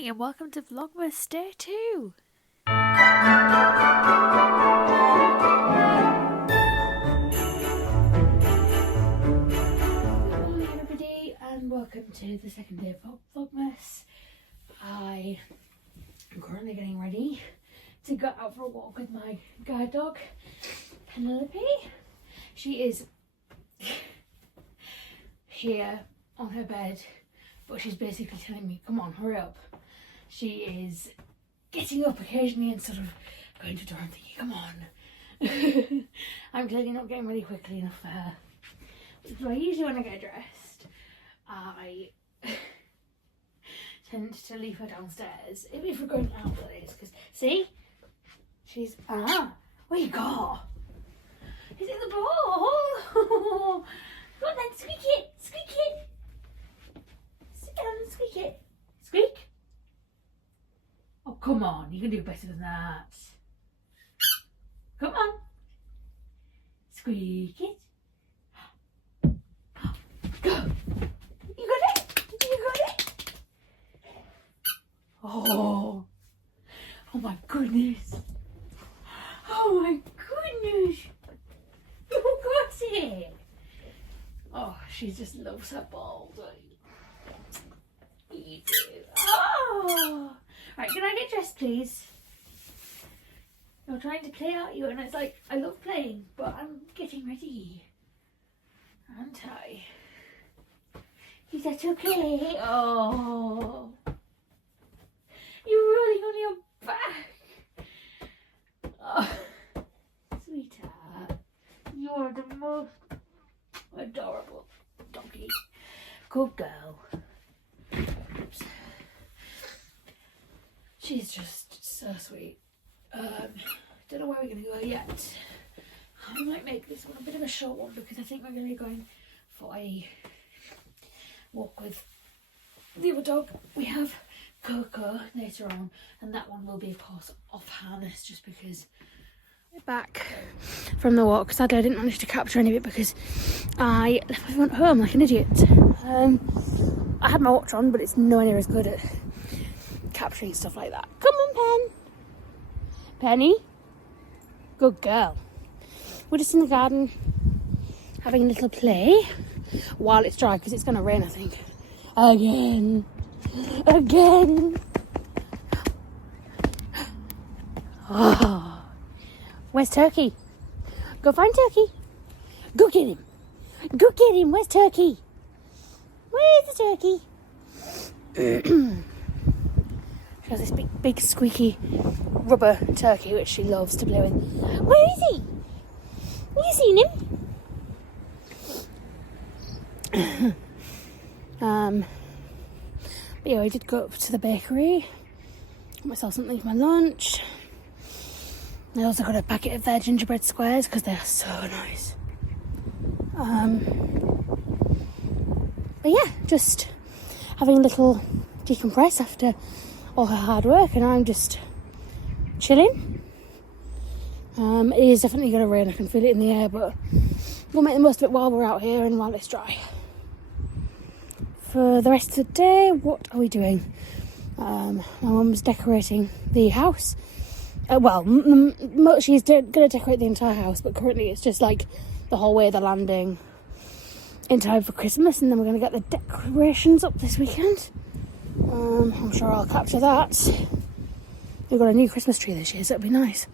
morning and welcome to Vlogmas Day 2. Good morning everybody and welcome to the second day of Vlogmas. I am currently getting ready to go out for a walk with my guide dog, Penelope. She is here on her bed, but she's basically telling me, come on, hurry up. She is getting up occasionally and sort of going to the door and thinking, come on. I'm clearly not getting ready quickly enough for her. So usually when I get dressed, I tend to leave her downstairs. If we're going out, that is, because, see? She's, what you got? Is it the ball? Go on then, squeak it, squeak it. Sit down and squeak it. Squeak. Oh, come on, you can do better than that. Come on. Squeak it. Go. You got it? You got it? Oh my goodness. Oh my goodness. You got it. Oh, she just loves her ball, don't you? You do. Oh! Right, can I get dressed, please? You're trying to play, aren't you? And it's like, I love playing, but I'm getting ready. Aren't I? Is that okay? Oh! You're rolling on your back. Oh, sweetheart. You're the most adorable doggy. Good girl. Oops. She's just so sweet. Don't know where we're going to go yet. I might make this one a bit of a short one because I think we're going to be going for a walk with the other dog. We have Coco later on, and that one will be, of course, off harness just because. Back from the walk. Sadly I didn't manage to capture any of it because I left everyone at home like an idiot. I had my watch on, but it's nowhere near as good at capturing stuff like that. Come on, Penny. Good girl. We're just in the garden having a little play while it's dry because it's going to rain, I think. Again. Oh. Where's Turkey? Go find Turkey. Go get him. Go get him. Where's Turkey? Where's the turkey? She has this big squeaky rubber turkey which she loves to play with. Where is he? Have you seen him? But yeah, I did go up to the bakery. Got myself something for my lunch. I also got a packet of their gingerbread squares because they're so nice. But yeah, just having a little decompress after all her hard work, and I'm just chilling. It is definitely going to rain, I can feel it in the air, but we'll make the most of it while we're out here and while it's dry. For the rest of the day, what are we doing? My mum's decorating the house. She's going to decorate the entire house, but currently it's just like the whole way of the landing in time for Christmas, and then we're going to get the decorations up this weekend. I'm sure I'll capture that. We've got a new Christmas tree this year, so it'll be nice.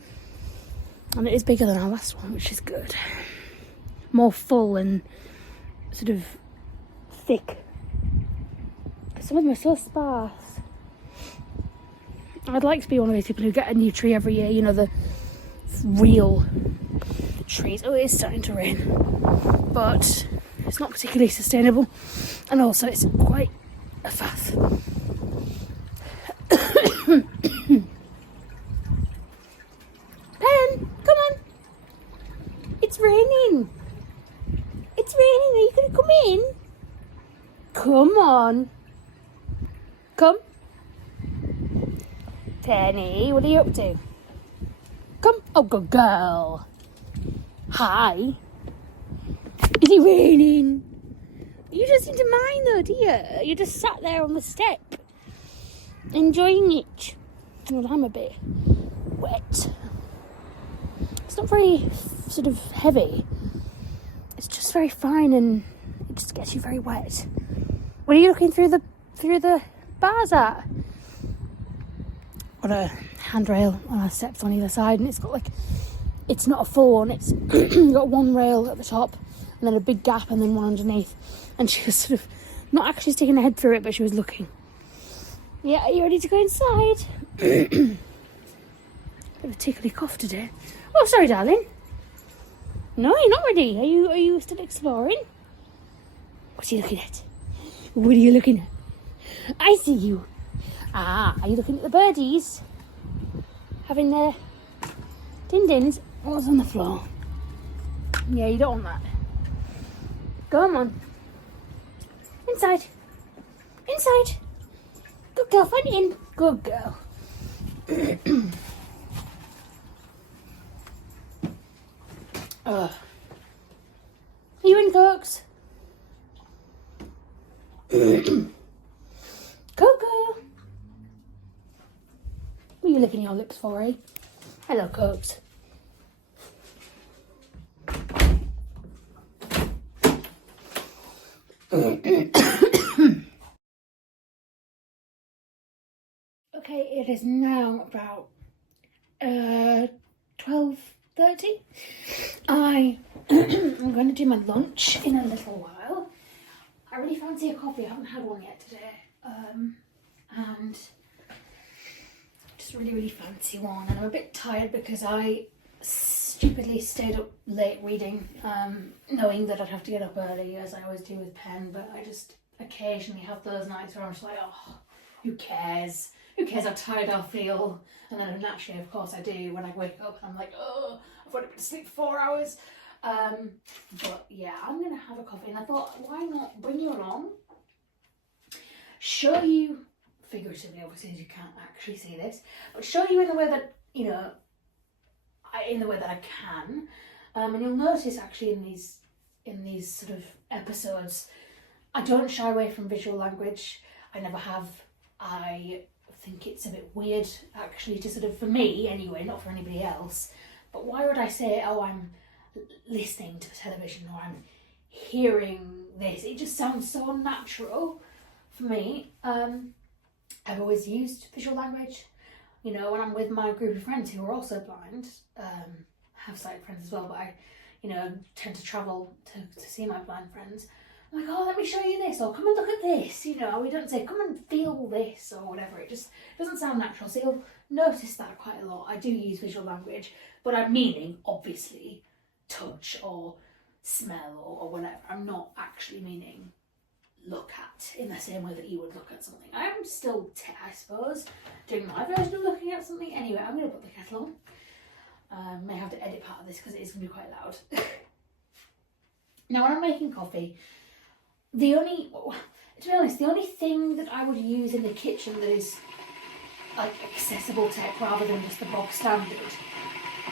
And it is bigger than our last one, which is good. More full and sort of thick. Some of them are so sparse. I'd like to be one of these people who get a new tree every year, you know, the real trees. Oh, it is starting to rain, but it's not particularly sustainable, and also it's quite a faff. Pen, come on. It's raining. It's raining. Are you going to come in? Come on. Come. Penny, what are you up to? Come. Oh, good girl. Hi. Is it raining? You don't seem to mind though, do you? You just sat there on the step enjoying it. Well, I'm a bit wet. It's not very sort of heavy. It's just very fine and it just gets you very wet. What are you looking through the bars at? Got a handrail on our steps on either side, and it's got like, it's not a full one, it's got one rail at the top and then a big gap and then one underneath. And she was sort of not actually sticking her head through it, but she was looking. Yeah, are you ready to go inside? Bit of a tickly cough today. Oh, sorry, darling. No, you're not ready. Are you still exploring? What are you looking at? What are you looking at? I see you. Ah, are you looking at the birdies? Having their din-dins? What's on the floor? Yeah, you don't want that. Come on. Inside. Inside. Good girl, find in. Good girl. You in, Cokes? Coco. What are you licking your lips for, eh? Hello, Cokes. Okay, it is now about 12:30. I'm going to do my lunch in a little while. I really fancy a coffee. I haven't had one yet today, and just really fancy one. And I'm a bit tired because I stupidly stayed up late reading, knowing that I'd have to get up early, as I always do with Pen. But I just occasionally have those nights where I'm just like, oh, who cares? Who cares how tired I'll feel? And then naturally, of course, I do when I wake up and I'm like, oh, I've already been asleep 4 hours. But yeah, I'm going to have a coffee. And I thought, why not bring you along? Show you, figuratively, obviously, as you can't actually see this, but show you in the way that, you know, in the way that I can. And you'll notice actually in these sort of episodes, I don't shy away from visual language. I never have. I think it's a bit weird actually to sort of, for me anyway, not for anybody else, but why would I say, oh, I'm listening to the television or I'm hearing this? It just sounds so unnatural for me. I've always used visual language, you know, when I'm with my group of friends who are also blind, have sighted friends as well, but I, you know, tend to travel to see my blind friends. I'm like, oh, let me show you this, or come and look at this, you know. We don't say, come and feel this, or whatever. It just doesn't sound natural. So you'll notice that quite a lot. I do use visual language, but I'm meaning, obviously, touch or smell or whatever. I'm not actually meaning look at in the same way that you would look at something. I am still, I suppose, doing my version of looking at something. Anyway, I'm going to put the kettle on. May have to edit part of this because it is going to be quite loud. Now, when I'm making coffee, to be honest, the only thing that I would use in the kitchen that is like accessible tech rather than just the bog standard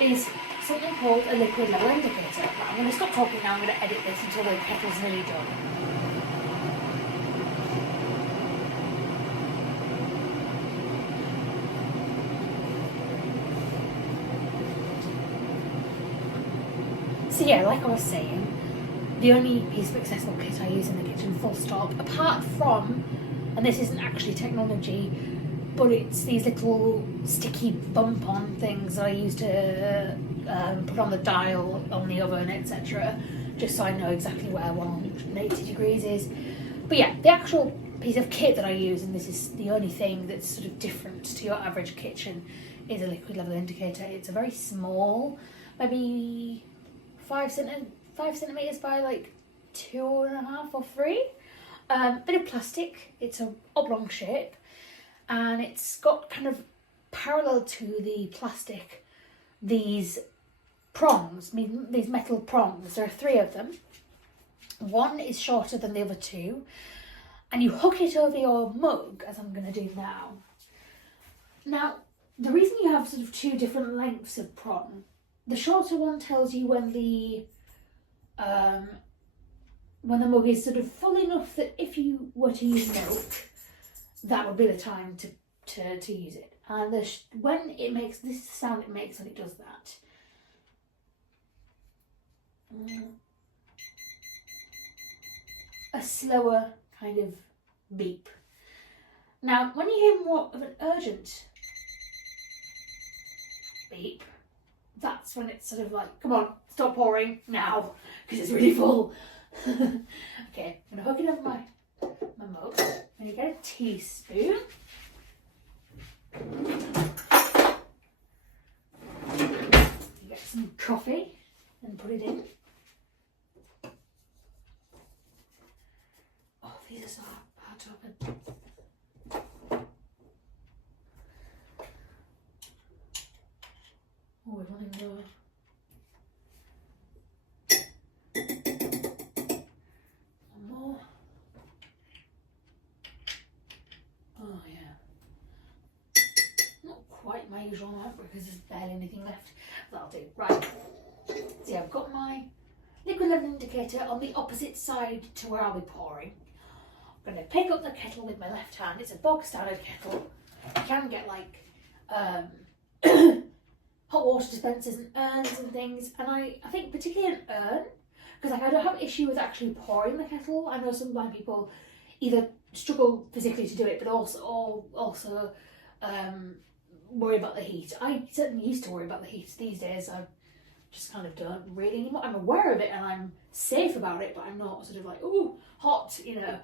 is something called a liquid level indicator. Right, I'm going to stop talking now. I'm going to edit this until the kettle's nearly done. So yeah, like I was saying, the only piece of accessible kit I use in the kitchen, full stop, apart from, and this isn't actually technology, but it's these little sticky bump-on things that I use to put on the dial, on the oven, etc., just so I know exactly where 180 degrees is. But yeah, the actual piece of kit that I use, and this is the only thing that's sort of different to your average kitchen, is a liquid level indicator. It's a very small, maybe 5 centimeters by like 2.5 or 3. Bit of plastic. It's a oblong shape, and it's got kind of parallel to the plastic these prongs, these metal prongs. There are 3 of them. One is shorter than the other 2, and you hook it over your mug, as I'm going to do now. Now, the reason you have sort of 2 different lengths of prong, the shorter one tells you when the mug is sort of full enough that if you were to use milk, that would be the time to to use it. And when it makes this is the sound it makes when it does that. A slower kind of beep. Now, when you hear more of an urgent beep, that's when it's sort of like, come on, stop pouring now, because it's really full. Okay, I'm going to hook it over my mug. I'm going to get a teaspoon. Get some coffee and put it in. Oh, these are so hard to open. Oh, we're running low. One more. Oh yeah. Not quite my usual amount because there's barely anything left. That'll do. Right. See, I've got my liquid level indicator on the opposite side to where I'll be pouring. I'm going to pick up the kettle with my left hand. It's a bog standard kettle. You can get like hot water dispensers and urns and things, and I think particularly an urn, because like I don't have an issue with actually pouring the kettle. I know some blind people either struggle physically to do it, but also worry about the heat. I certainly used to worry about the heat. These days I just kind of don't really anymore. I'm aware of it and I'm safe about it, but I'm not sort of like, ooh, hot, you know.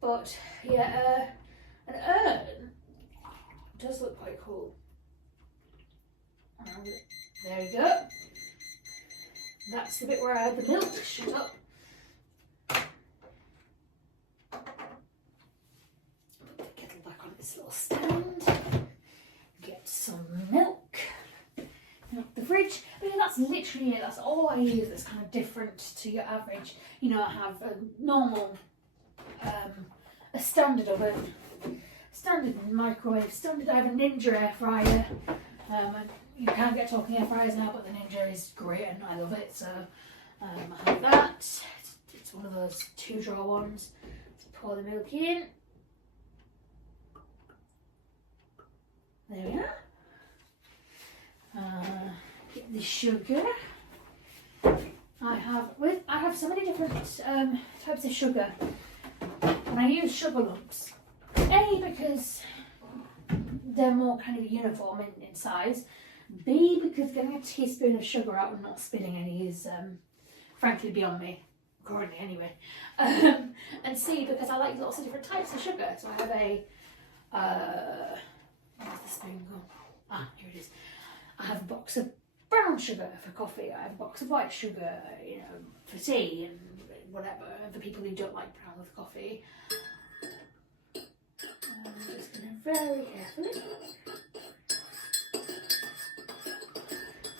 But yeah, an urn does look quite cool. There we go. That's the bit where I had the milk shut up. Put the kettle back on its little stand. Get some milk. Milk the fridge. I mean, that's literally it. That's all I use that's kind of different to your average. You know, I have a normal, a standard oven, standard microwave, standard. I have a Ninja air fryer. You can get talking air fryers now, but the Ninja is great and I love it. So I have that. It's one of those 2-drawer ones. Let's pour the milk in. There we are. Get the sugar. I have so many different types of sugar, and I use sugar lumps. A, because they're more kind of uniform in size. B, because getting a teaspoon of sugar out and not spilling any is frankly beyond me, currently anyway. And C, because I like lots of different types of sugar. So I have a, where's the spoon go? Ah, here it is. I have a box of brown sugar for coffee. I have a box of white sugar, you know, for tea and whatever, for people who don't like brown with coffee. I'm just going to very carefully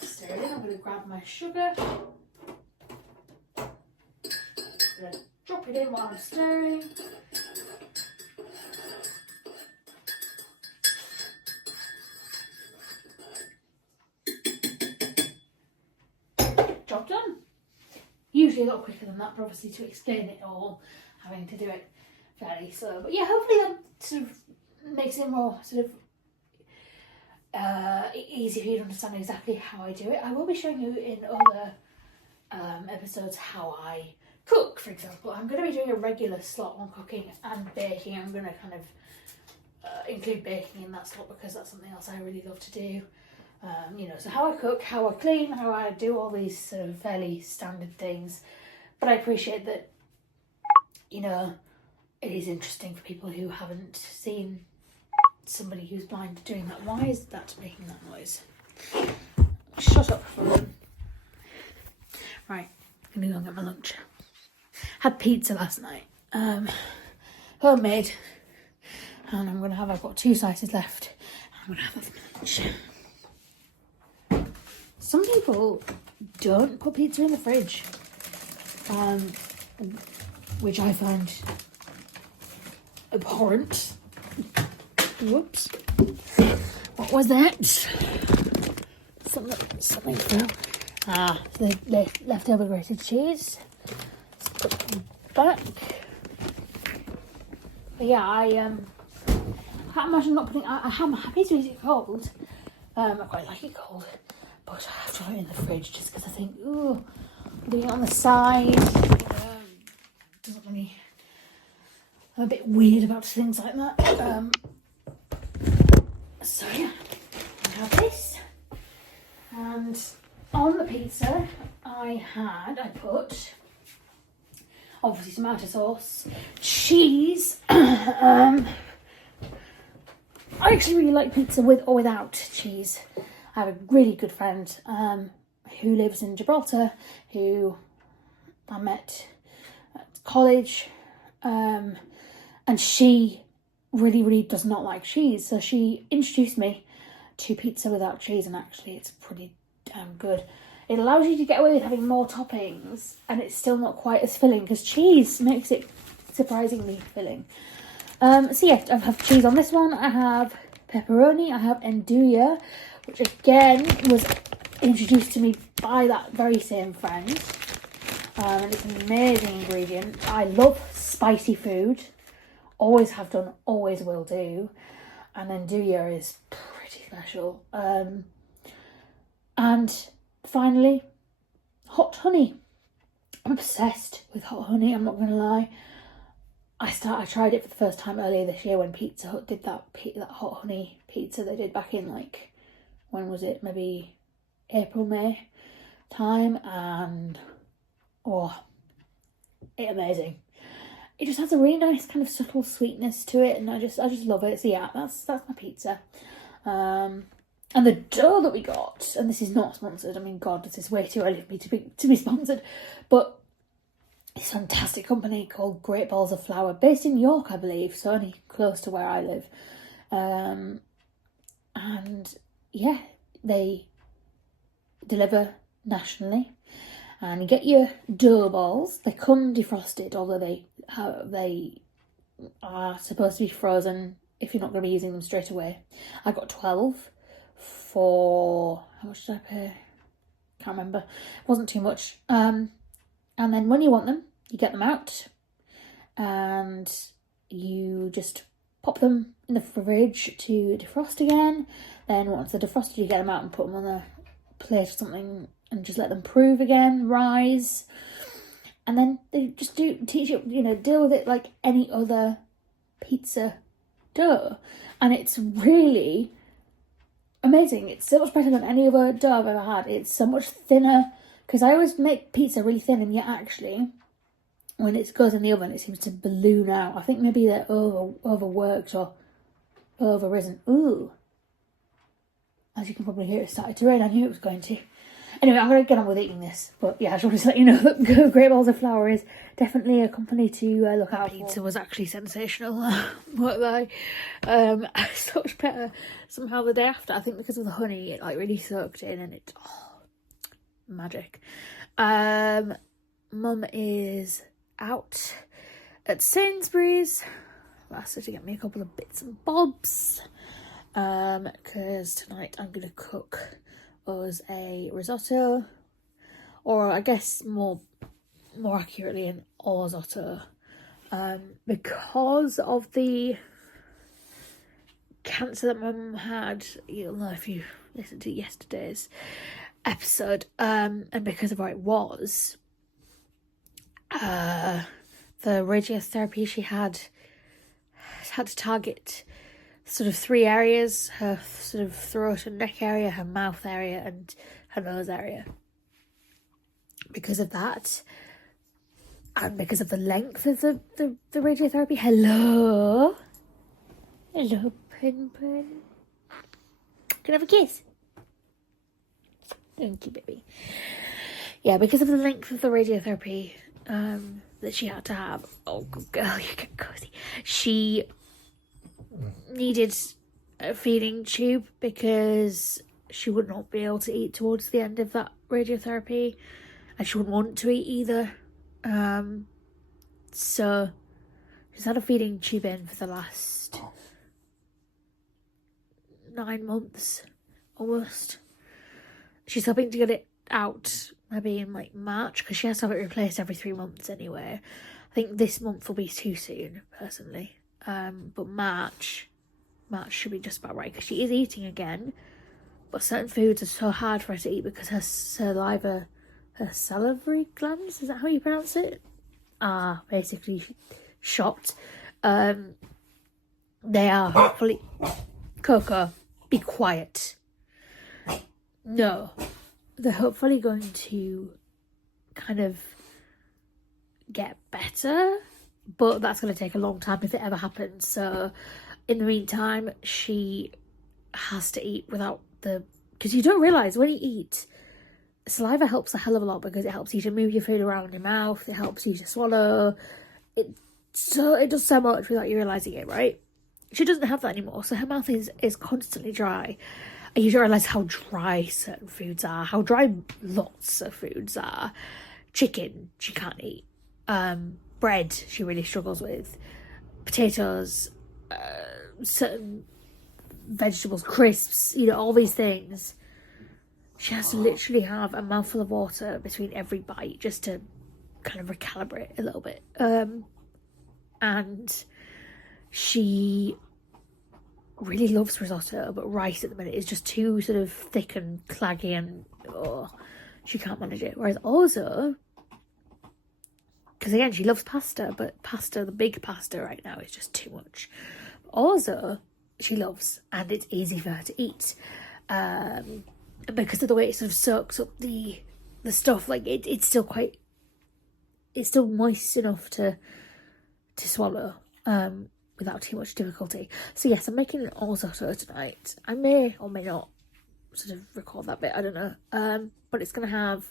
stir it in. I'm going to grab my sugar. I'm going to drop it in while I'm stirring. Job done. Usually a lot quicker than that, but obviously to explain it all, having to do it fairly slow. But yeah, hopefully that sort of makes it more sort of easy for you to understand exactly how I do it. I will be showing you in other episodes how I cook, for example. I'm going to be doing a regular slot on cooking and baking. I'm going to kind of include baking in that slot because that's something else I really love to do. You know, so how I cook, how I clean, how I do all these sort of fairly standard things. But I appreciate that, you know, it is interesting for people who haven't seen somebody who's blind doing that. Why is that making that noise? Shut up for them. Right, I'm gonna go and get my lunch. Had pizza last night, homemade, and I've got 2 slices left. I'm gonna have that for lunch. Some people don't put pizza in the fridge, which I find abhorrent. Whoops. What was that? Something fell. The leftover grated cheese. Let's put them back. But yeah, I can't imagine not putting. I'm happy to eat it cold. I quite like it cold, but I have to have it in the fridge just because I think, ooh, doing it on the side doesn't really. I'm a bit weird about things like that. So yeah, I have this, and on the pizza I put obviously tomato sauce, cheese. I actually really like pizza with or without cheese. I have a really good friend who lives in Gibraltar, who I met at college, and she really does not like cheese. So she introduced me to pizza without cheese, and actually it's pretty damn good. It allows you to get away with having more toppings, and it's still not quite as filling because cheese makes it surprisingly filling. So yeah, I have cheese on this one. I have pepperoni. I have andouille, which again was introduced to me by that very same friend. And it's an amazing ingredient. I love spicy food. Always have done, always will do. And andouille is pretty special. And finally, hot honey. I'm obsessed with hot honey, I'm not going to lie. I tried it for the first time earlier this year when Pizza Hut did that hot honey pizza they did back in, like, when was it? Maybe April, May time, and it's amazing. It just has a really nice kind of subtle sweetness to it, and I just love it. So yeah, that's my pizza. And the dough that we got, and this is not sponsored. I mean, God, this is way too early for me to be sponsored, but this fantastic company called Great Balls of Flour, based in York, I believe, so only close to where I live. And yeah, they deliver nationally, and you get your dough balls. They come defrosted, although they are supposed to be frozen if you're not going to be using them straight away. I got 12 for, how much did I pay? Can't remember. It wasn't too much. And then when you want them, you get them out and you just pop them in the fridge to defrost again. Then once they're defrosted, you get them out and put them on a plate or something and just let them prove again, rise. And then they just teach you, deal with it like any other pizza dough. And it's really amazing. It's so much better than any other dough I've ever had. It's so much thinner, because I always make pizza really thin, and yet actually when it goes in the oven it seems to balloon out. I think maybe they're overworked or overrisen. Ooh, as you can probably hear, it started to rain. I knew it was going to. Anyway, I'm going to get on with eating this. But yeah, I just wanted to let you know that Great Balls of Flour is definitely a company to look out for. Pizza was actually sensational. Won't lie. So much better somehow the day after. I think because of the honey, it like really soaked in, and it magic. Mum is out at Sainsbury's. I asked her to get me a couple of bits and bobs. Because tonight I'm going to cook us a risotto, or I guess more accurately an orzotto, because of the cancer that Mum had. You'll know if you listened to yesterday's episode, and because of where it was, the radiotherapy she had to target sort of 3 areas: her sort of throat and neck area, her mouth area, and her nose area. Because of that, and because of the length of the radiotherapy. Hello, Pin. Can I have a kiss? Thank you, baby. Yeah, because of the length of the radiotherapy that she had to have. Oh, good girl, you get cozy. She needed a feeding tube because she would not be able to eat towards the end of that radiotherapy, and she wouldn't want to eat either. So she's had a feeding tube in for the last 9 months almost. She's hoping to get it out maybe in like March, because she has to have it replaced every 3 months anyway. I think this month will be too soon, personally. But March match should be just about right, because she is eating again, but certain foods are so hard for her to eat because her saliva, her salivary glands, is that how you pronounce it, are basically shot. They are hopefully... Coco, be quiet. No. They're hopefully going to kind of get better, but that's going to take a long time if it ever happens. So in the meantime, she has to eat without the... Because you don't realise when you eat, saliva helps a hell of a lot because it helps you to move your food around in your mouth. It helps you to swallow. It does so much without you realising it, right? She doesn't have that anymore, so her mouth is constantly dry. And you don't realise how dry certain foods are, how dry lots of foods are. Chicken, she can't eat. Bread, she really struggles with. Potatoes, certain vegetables, crisps, you know, all these things. She has to literally have a mouthful of water between every bite just to kind of recalibrate a little bit. And she really loves risotto, but rice at the minute is just too sort of thick and claggy, and she can't manage it. Whereas also, because again, she loves pasta, but pasta, the big pasta right now, is just too much. Also, she loves, and it's easy for her to eat, because of the way it sort of soaks up the stuff. Like it's still moist enough to swallow without too much difficulty. So yes, I'm making an risotto tonight. I may or may not sort of record that bit, I don't know. But it's gonna have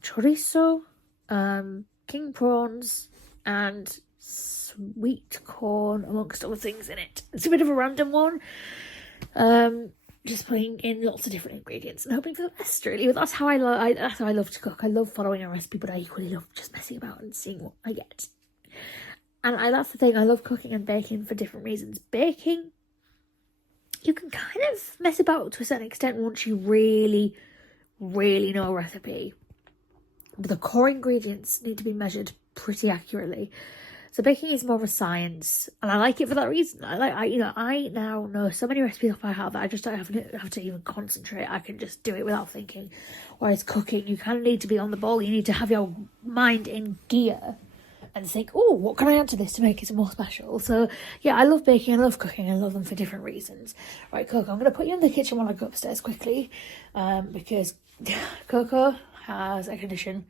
chorizo, king prawns, and sweet corn, amongst other things in it. It's a bit of a random one. Just putting in lots of different ingredients and hoping for the best, really. But that's how I love to cook. I love following a recipe, but I equally love just messing about and seeing what I get. And that's the thing, I love cooking and baking for different reasons. Baking, you can kind of mess about to a certain extent once you really, really know a recipe. But the core ingredients need to be measured pretty accurately. So baking is more of a science, and I like it for that reason. I now know so many recipes off by heart that I just don't have to even concentrate. I can just do it without thinking. Whereas cooking, you kind of need to be on the ball. You need to have your mind in gear and think, oh, what can I add to this to make it more special? So yeah, I love baking, I love cooking, I love them for different reasons. Right, Coco, I'm going to put you in the kitchen while I go upstairs quickly, because Coco has a condition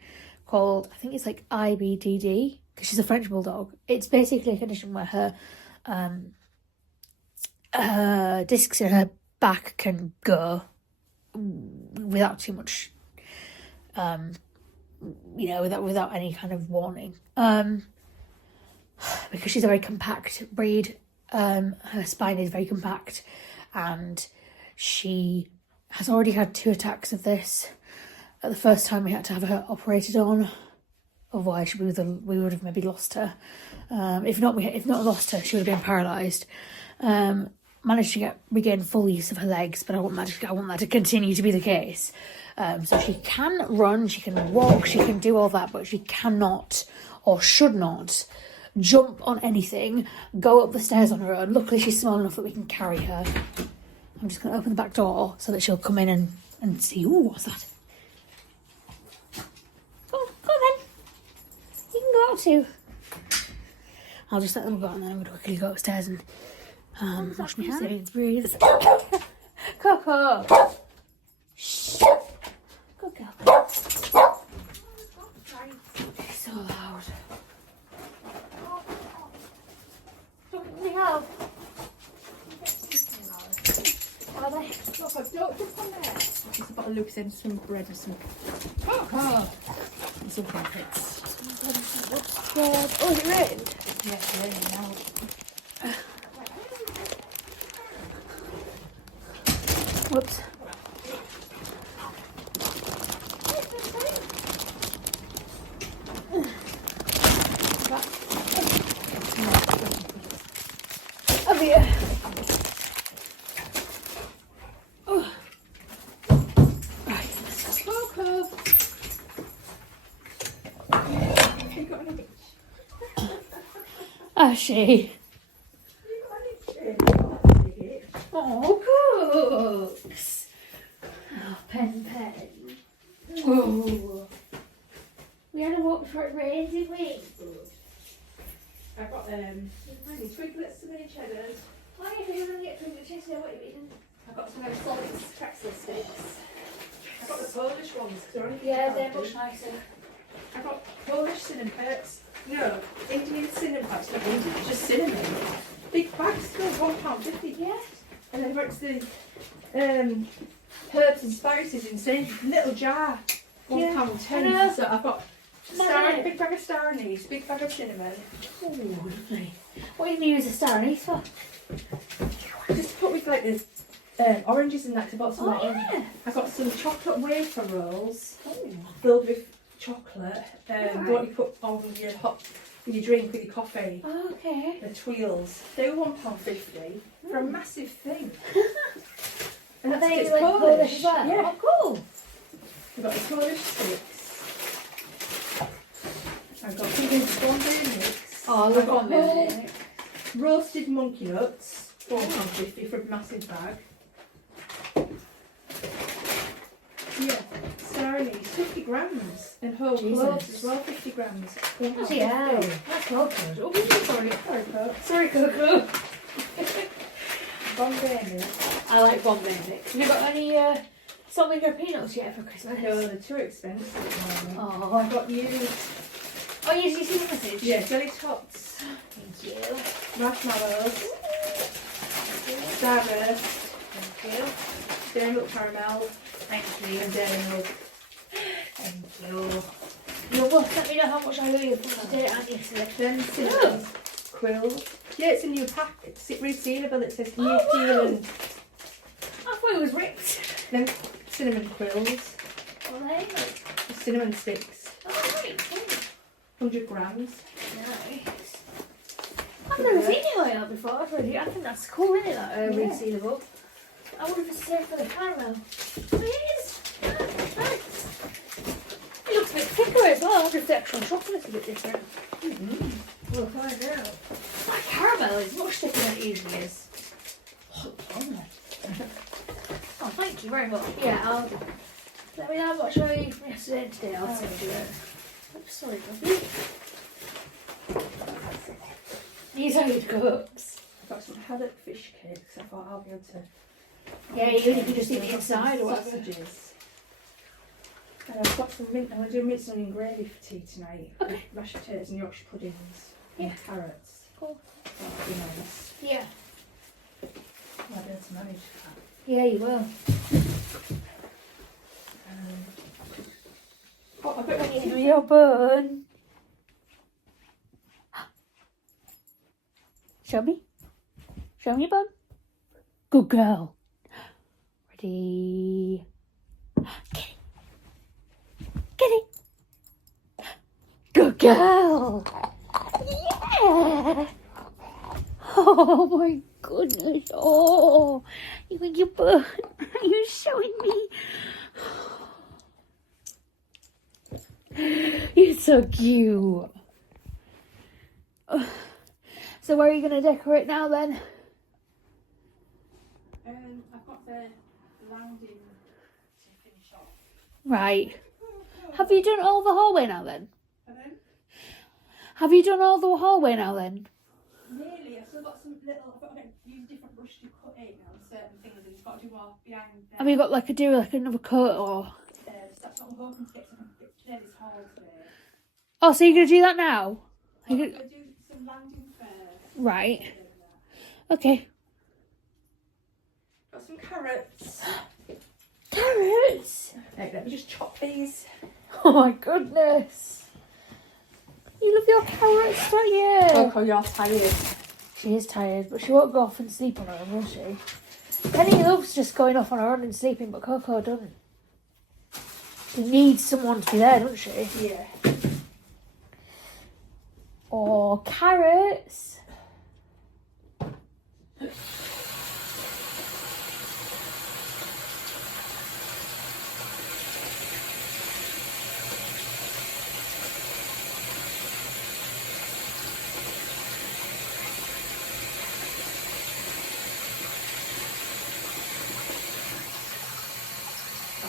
called, I think it's like IBDD, because she's a French bulldog. It's basically a condition where her discs in her back can go without too much, without any kind of warning. Because she's a very compact breed, her spine is very compact, and she has already had 2 attacks of this. At the first time, we had to have her operated on. Otherwise, we would have maybe lost her. If not lost her, she would have been paralysed. Managed to regain full use of her legs, but I want that to continue to be the case. So she can run, she can walk, she can do all that, but she cannot or should not jump on anything, go up the stairs on her own. Luckily, she's small enough that we can carry her. I'm just going to open the back door so that she'll come in and see. Ooh, what's that? Go to. I'll just let them go, and then I'm going to quickly go upstairs and wash my hands. Breathe. Coco! Shh! Good girl. It's so loud. Don't meow. Are they? Coco, don't just come there. Just about to look in some bread or some. Coco! And some pancakes. Oh, is it raining? Yeah, it's raining now. Whoops. Over here. Oh. Right, let's go. Coco. Oh, she. Oh, books. Oh, pen. Oh. We had a walk before it rained, didn't we? I've got many twiglets, so many cheddars. Oh, yeah, because you're going to get twiglet chips now, what are you eating? I've got some solid pretzel sticks. I've got the Polish ones. They're much nicer. I've got Polish cinnamon packs. No, Indian cinnamon packs, not Indian, it's just cinnamon. Big bags still, £1.50. Yeah. And then I've got the herbs and spices in the same little jar, £1.10. So I've got big bag of star anise, big bag of cinnamon. Oh, lovely. What are you going to use a star anise for? Just put with like the oranges in that, because I bought some oranges. Yeah. I've got some chocolate wafer rolls Oh. filled with chocolate. Right. What you put on your with your drink with your coffee. Okay. The twirls. They were £1.50 for a massive thing. And Are that's they it's like Polish as well? Yeah. Oh, cool. I've got the Polish sticks. I've got something Bombay mix. Oh, I love Bombay. Roasted monkey nuts. £1.50 for a massive bag. Yeah, star anise, 50 grams. And whole cloves as well, 50 grams. Oh, yeah. That's well good. Oh, sorry. Sorry, Coke. Sorry, Coco. Bombay mix. I like Bombay mix. Have you got any salt vinegar peanuts yet for Christmas? No, they're too expensive at the moment. Oh, I've got you. Oh, you see the message? Yeah, jelly tots. Thank you. Marshmallows. Starburst. Thank you. Dairy milk caramel. Thank you. And dairy milk. Thank you. You must let me know how much I owe you for today and yesterday. Then cinnamon quills. Yeah, it's a new pack. It's resealable. It says new peel and I thought it was ripped. then cinnamon quills. Oh, they Cinnamon sticks. Oh, right. 100 grams. Nice. I've never seen you like that before. I think that's cool, isn't it? That resealable. I wonder if it's the same for the caramel. It is. Nice. It looks a bit thicker as well. I wonder if the actual chocolate's a bit different. We'll find out. That caramel is much thicker than it usually is. Oh, thank you very much. Yeah, let me know how much I owe you from yesterday and today. I'll send you it. I'm sorry, Bobby. These are your cups. I've got some haddock fish cakes. I thought I'll be able to. Yeah, you can just eat the inside or whatever. Sausages. And I've got some mint. I'm going to do mince onion gravy for tea tonight. Okay. With mashed potatoes and Yorkshire puddings. Yeah. And carrots. Cool. That'll be nice. Yeah. I'll be able to manage that. Yeah, you will. Oh, I bet when Give me your bun. Show me. Show me your bun. Good girl. Ready. Get it. Get it. Good girl. Yeah. Oh my goodness. Oh, you and your bun. Are you showing me? You're so cute. So where are you going to decorate now then? I've got the landing to finish off. Right. Have you done all the hallway now then? Pardon? Have you done all the hallway now then? Nearly. I've still got some little. I've got to use a different brush to cut in on certain things, and it's got to do more behind. Have you got like another coat or? That's what I'm hoping to get clear this hall today. Oh, so you're going to do that now? I'm going to do some landing first. Right. Okay. Got some carrots. Carrots? Right, let me just chop these. Oh my goodness. You love your carrots, don't you? Oh, you're tired. She is tired, but she won't go off and sleep on her own, will she? Penny loves just going off on her own and sleeping, but Coco doesn't. She needs someone to be there, doesn't she? Yeah. Oh, carrots.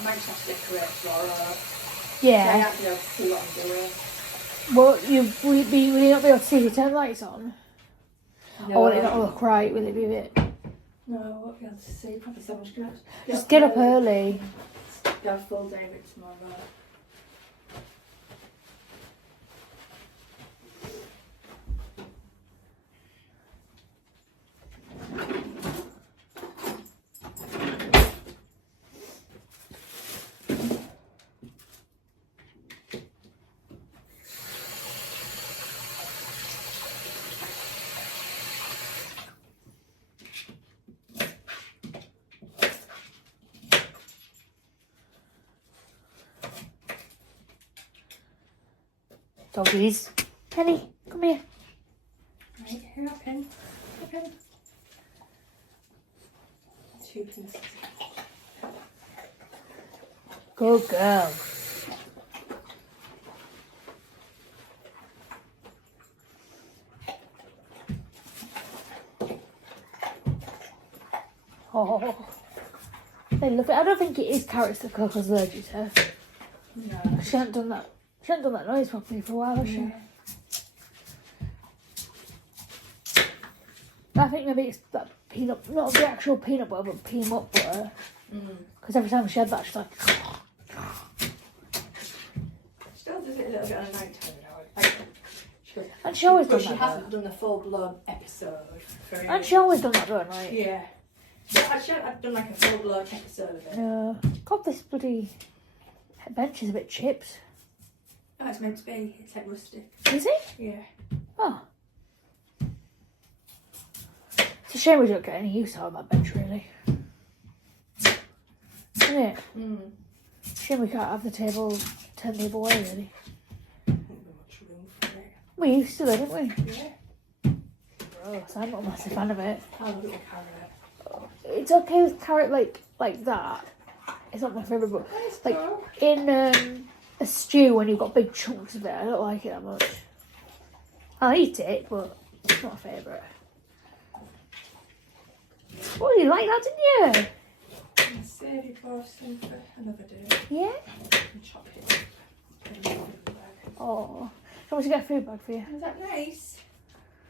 might just have to decorate tomorrow. Yeah. I have to be able to see what I'm doing. Well, will you not be able to see if you turn the lights on? No. Or will it not look right? Will it be a bit... No, I won't be able to see. Probably so much good. Just get up early. Go full day with it tomorrow. Doggies. Penny, come here. Right, here I pin. Okay. 2 pieces. Good girl. Oh, they love it. I don't think it is carrots that Coco's allergic to. No. She hasn't done that. She hasn't done that noise properly for a while, has she? Yeah. I think maybe it's that peanut, not the actual peanut butter, but peanut butter. Because every time she had that, she's like... Still does it a little bit on a night time now. And she always But done she that. hasn't done the full-blown episode. And she always done that, don't I? Yeah. Yeah, actually, I've done like a full-blown episode of it. No. God, this bloody bench is a bit chipped. Oh, it's meant to be. It's like rustic. Is it? Yeah. Oh. It's a shame we don't get any use out of that bench, really. Isn't it? Shame we can't have the table turned the other way, really. Won't be much room for it. We used to, though, didn't we? Yeah. Gross. I'm not a massive fan of it. I love little carrot. It's okay with carrot like that. It's not my favourite, but like in a stew when you've got big chunks of it, I don't like it that much. I'll eat it, but it's not a favourite. Oh, you like that, didn't you? I'll save you for some for another day. Yeah. And chop it up. Oh, do you want me to get a food bag for you? Is that nice?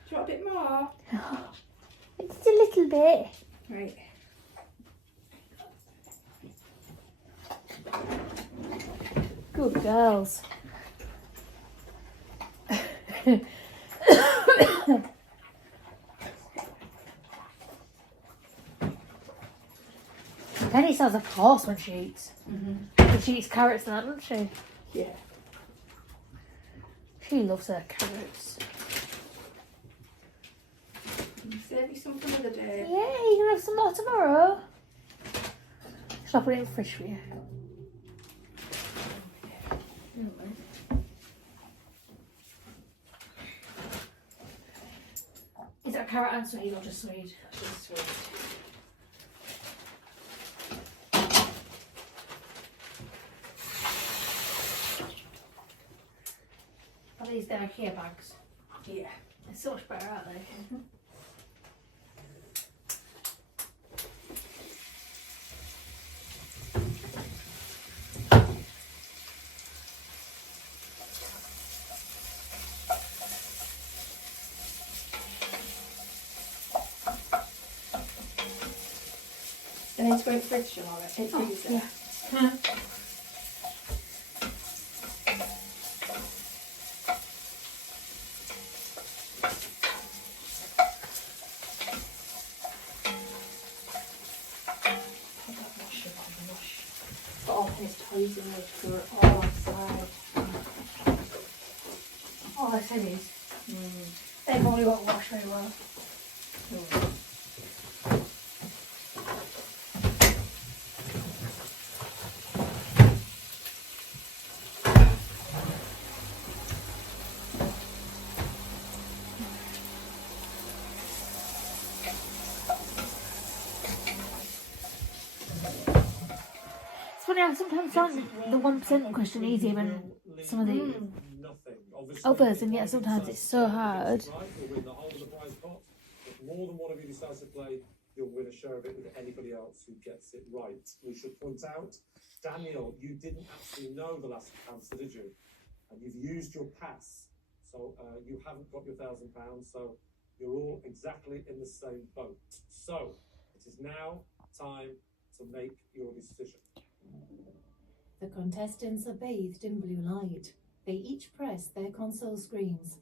Do you want a bit more? Just a little bit. Right. Good girls. Penny sounds like a horse when she eats. She eats carrots and that, doesn't she? Yeah. She loves her carrots. Save you some for another day. Yeah, you can have some more tomorrow. Shall I put it in the fridge for you? Is that carrot and sweet or just sweet? Just sweet. Are these their IKEA bags? Yeah. They're so much better, aren't they? And it's going to fridge tomorrow. It's freezer. Yeah. Got all his toys in there for all outside. Oh, they're sillies. They probably won't wash very well. It's funny how sometimes find the 1% question easier than some of the others, and yet sometimes it's so hard. More than one of you decides to play you'll win a share of it with anybody else who gets it right. We should point out, Daniel, you didn't actually know the last answer, did you? And you've used your pass, so you haven't got your £1,000, so you're all exactly in the same boat. So it is now time to make your decision. The contestants are bathed in blue light. They each press their console screens.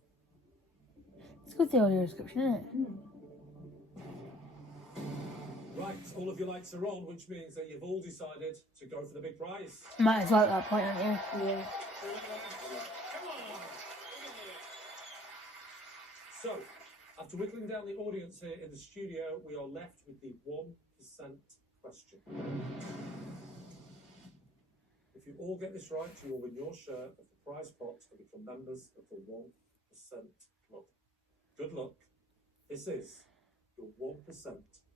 It's good, the audio description, isn't it? Right, all of your lights are on, which means that you've all decided to go for the big prize. Might as well at that point, aren't you? Yeah. So, after whittling down the audience here in the studio, we are left with the 1% question. If you all get this right, you will win your share of the prize pot and become members of the 1% Club. Good luck. This is your 1%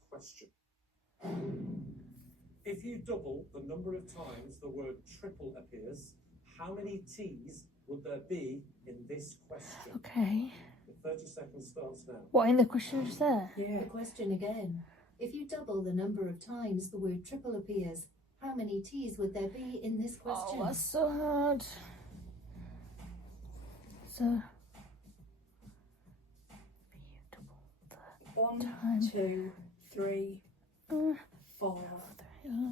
question. If you double the number of times the word triple appears, how many T's would there be in this question? Okay. The 30 seconds starts now. What, in the question just there? Yeah. The question again. If you double the number of times the word triple appears, how many T's would there be in this question? Oh, that's so hard. So, One, Time. 2, 3, uh, 4,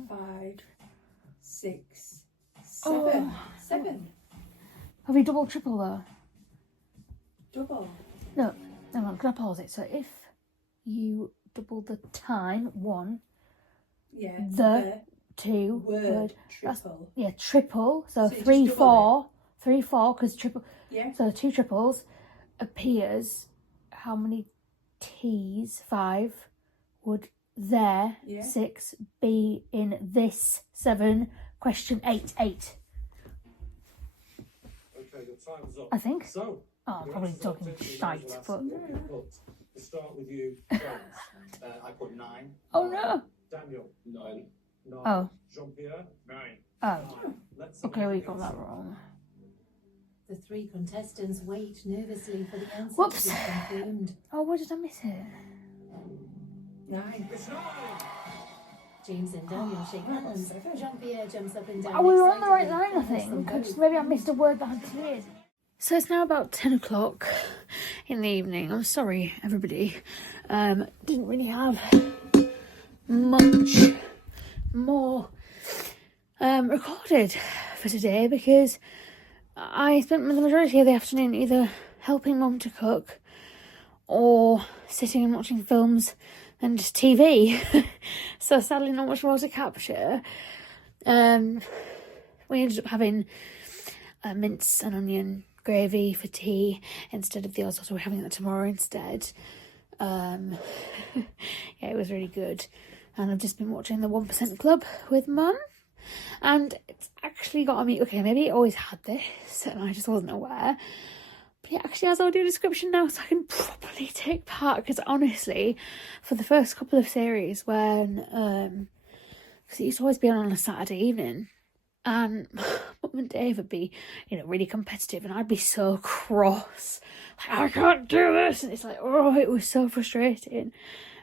5, 6, 7. Oh. 7. have you double, triple though? Double. No, hang on, can I pause it? So if you double the time, 1, Yeah. The two, word that's- triple. yeah, triple, so So you 3, just double 4, because triple, Yeah. so 2 triples appears, how many T's, 5, would there, Yeah. 6, be in this, 7, question 8, 8, Okay, the time's up. I think. So, Oh, I'm your probably answers are talking potentially shite, those last but... what you put. We'll start with you, James. I put 9. Oh no! Daniel. 9. 9. Oh. Jean-Pierre. 9. Oh, 9. Let's okay, we got that wrong. The three contestants wait nervously for the answer Whoops. to be confirmed. Oh, where did I miss it? 9. It's 9! James and Daniel shake hands. 7. Jean-Pierre jumps up and down. Oh, we were on the right excitedly line, I and lets them think. both. Maybe I missed a word that had T's. So it's now about 10 o'clock in the evening. I'm sorry, everybody. Didn't really have much more recorded for today because I spent the majority of the afternoon either helping Mum to cook or sitting and watching films and just TV. So sadly not much more to capture. We ended up having mince and onion gravy for tea instead of the others, so we're having that tomorrow instead. Yeah, it was really good. And I've just been watching the 1% Club with Mum. And it's actually got me, okay, maybe it always had this and I just wasn't aware. But it actually has audio description now, so I can properly take part. Because honestly, for the first couple of series when, because it used to always be on a Saturday evening, and Mum and Dave would be, really competitive, and I'd be so cross. Like, I can't do this. And it's like, oh, it was so frustrating.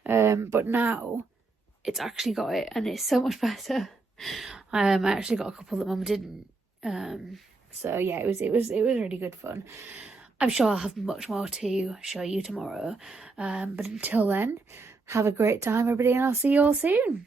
But now it's actually got it, and it's so much better. I actually got a couple that Mum didn't. So yeah, it was really good fun. I'm sure I'll have much more to show you tomorrow. But until then, have a great time, everybody, and I'll see you all soon.